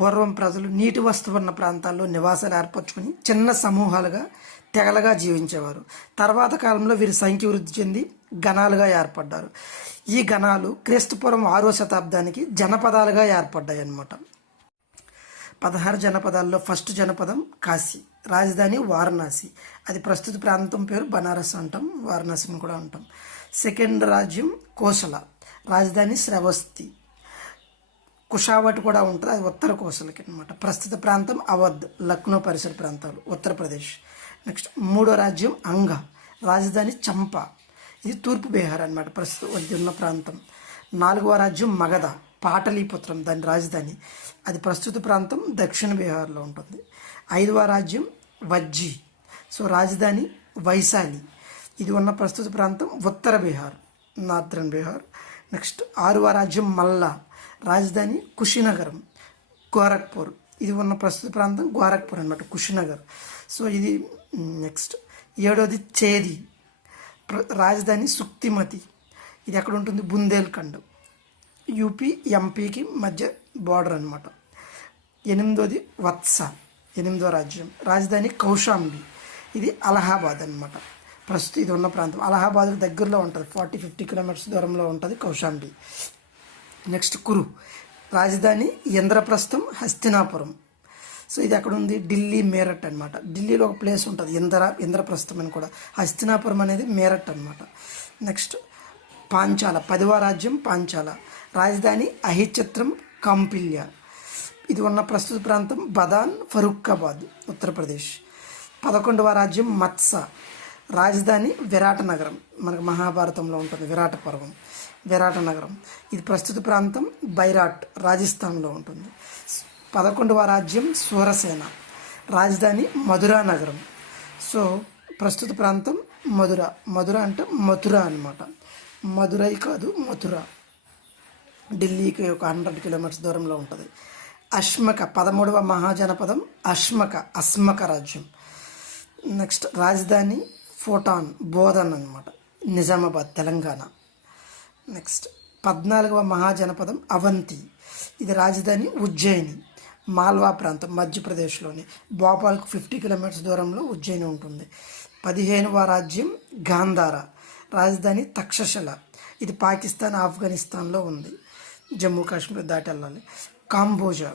పూర్వం ప్రజలు నీటి వస్తువు ఉన్న ప్రాంతాల్లో నివాసాలు ఏర్పరచుకొని చిన్న సమూహాలుగా తెగలుగా జీవించేవారు. తర్వాత కాలంలో వీరి సంఖ్య వృద్ధి చెంది గణాలుగా ఏర్పడ్డారు. ఈ గణాలు క్రీస్తుపూర్వం ఆరో శతాబ్దానికి జనపదాలుగా ఏర్పడ్డాయి అన్నమాట పదహారు జనపదాల్లో ఫస్ట్ జనపదం కాశీ రాజధాని వారణాసి. అది ప్రస్తుత ప్రాంతం పేరు బనారస్ అంటాం వారణాసిని కూడా అంటాం. సెకండ్ రాజ్యం కోసల రాజధాని శ్రవస్తి. కుషావట్ కూడా ఉంటుంది. అది ఉత్తర కోసలకి అనమాట ప్రస్తుత ప్రాంతం అవధ్ లక్నో పరిసర ప్రాంతాలు ఉత్తరప్రదేశ్. నెక్స్ట్ మూడో రాజ్యం అంగ రాజధాని చంప. ఇది తూర్పు బీహార్ అనమాట ప్రస్తుతం ఉన్న ప్రాంతం. నాలుగవ రాజ్యం మగధ పాటలీపుత్రం దాని రాజధాని. అది ప్రస్తుత ప్రాంతం దక్షిణ బీహార్లో ఉంటుంది. ఐదవ రాజ్యం వజ్జి సో రాజధాని వైశాలి. ఇది ఉన్న ప్రస్తుత ప్రాంతం ఉత్తర బీహార్ నార్థన్ బీహార్. నెక్స్ట్ ఆరవ రాజ్యం మల్లా రాజధాని కుషినగరం గోరఖ్పూర్. ఇది ఉన్న ప్రస్తుత ప్రాంతం గోరఖ్పూర్ అనమాట కుషినగర్. సో ఇది నెక్స్ట్ ఏడోది చేది ప్ర- రాజధాని సుక్తిమతి. ఇది ఎక్కడ ఉంటుంది? బుందేల్ఖండ్. యూపీ ఎంపీకి మధ్య బార్డర్ అనమాట ఎనిమిదోది వత్స ఎనిమిదో రాజ్యం. రాజధాని కౌశాంబి. ఇది అలహాబాద్ అనమాట ప్రస్తుతం ఇది ఉన్న ప్రాంతం. అలహాబాద్ దగ్గరలో ఉంటుంది. ఫార్టీ ఫిఫ్టీ కిలోమీటర్స్ దూరంలో ఉంటుంది కౌశాంబి. నెక్స్ట్ కురు. రాజధాని ఇంద్రప్రస్థం హస్తినాపురం. సో ఇది అక్కడ ఉంది ఢిల్లీ మేరట్ అనమాట ఢిల్లీలో ఒక ప్లేస్ ఉంటుంది ఇంద్ర ఇంద్రప్రస్థం అని కూడా. హస్తినాపురం అనేది మేరట్ అనమాట నెక్స్ట్ పాంచాల పదివ రాజ్యం పాంచాల. రాజధాని అహిచిత్రం కంపిల్య. ఇది ఉన్న ప్రస్తుత ప్రాంతం బదాన్ ఫరూఖాబాద్ ఉత్తరప్రదేశ్. పదకొండవ రాజ్యం మత్స. రాజధాని విరాట నగరం. మనకు మహాభారతంలో ఉంటుంది విరాట పర్వం. విరాట నగరం. ఇది ప్రస్తుత ప్రాంతం బైరాట్ రాజస్థాన్లో ఉంటుంది. పదకొండవ రాజ్యం సూరసేన రాజధాని మధురా నగరం. సో ప్రస్తుత ప్రాంతం మధుర. మధుర అంటే మథుర అన్నమాట. మధురై కాదు మథుర ఢిల్లీకి ఒక హండ్రెడ్ కిలోమీటర్స్ దూరంలో ఉంటుంది. అశ్మక పదమూడవ మహాజనపదం అశ్మక అస్మక రాజ్యం. నెక్స్ట్ రాజధాని ఫోటాన్ బోధన్ అనమాట నిజామాబాద్ తెలంగాణ. నెక్స్ట్ పద్నాలుగవ మహాజనపదం అవంతి. ఇది రాజధాని ఉజ్జయిని మాల్వా ప్రాంతం మధ్యప్రదేశ్లోని. భోపాల్కు ఫిఫ్టీ కిలోమీటర్స్ దూరంలో ఉజ్జయిని ఉంటుంది. పదిహేనవ రాజ్యం గాంధార రాజధాని తక్షశిల. ఇది పాకిస్తాన్ ఆఫ్ఘనిస్తాన్లో ఉంది. జమ్మూ కాశ్మీర్ దాటి వెళ్ళాలి. కాంబోజా.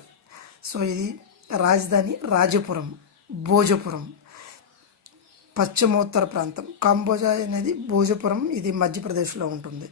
సో ఇది రాజధాని రాజపురం భోజపురం. పశ్చిమోత్తర ప్రాంతం. కాంబోజా అనేది భోజపురం ఇది మధ్యప్రదేశ్లో ఉంటుంది.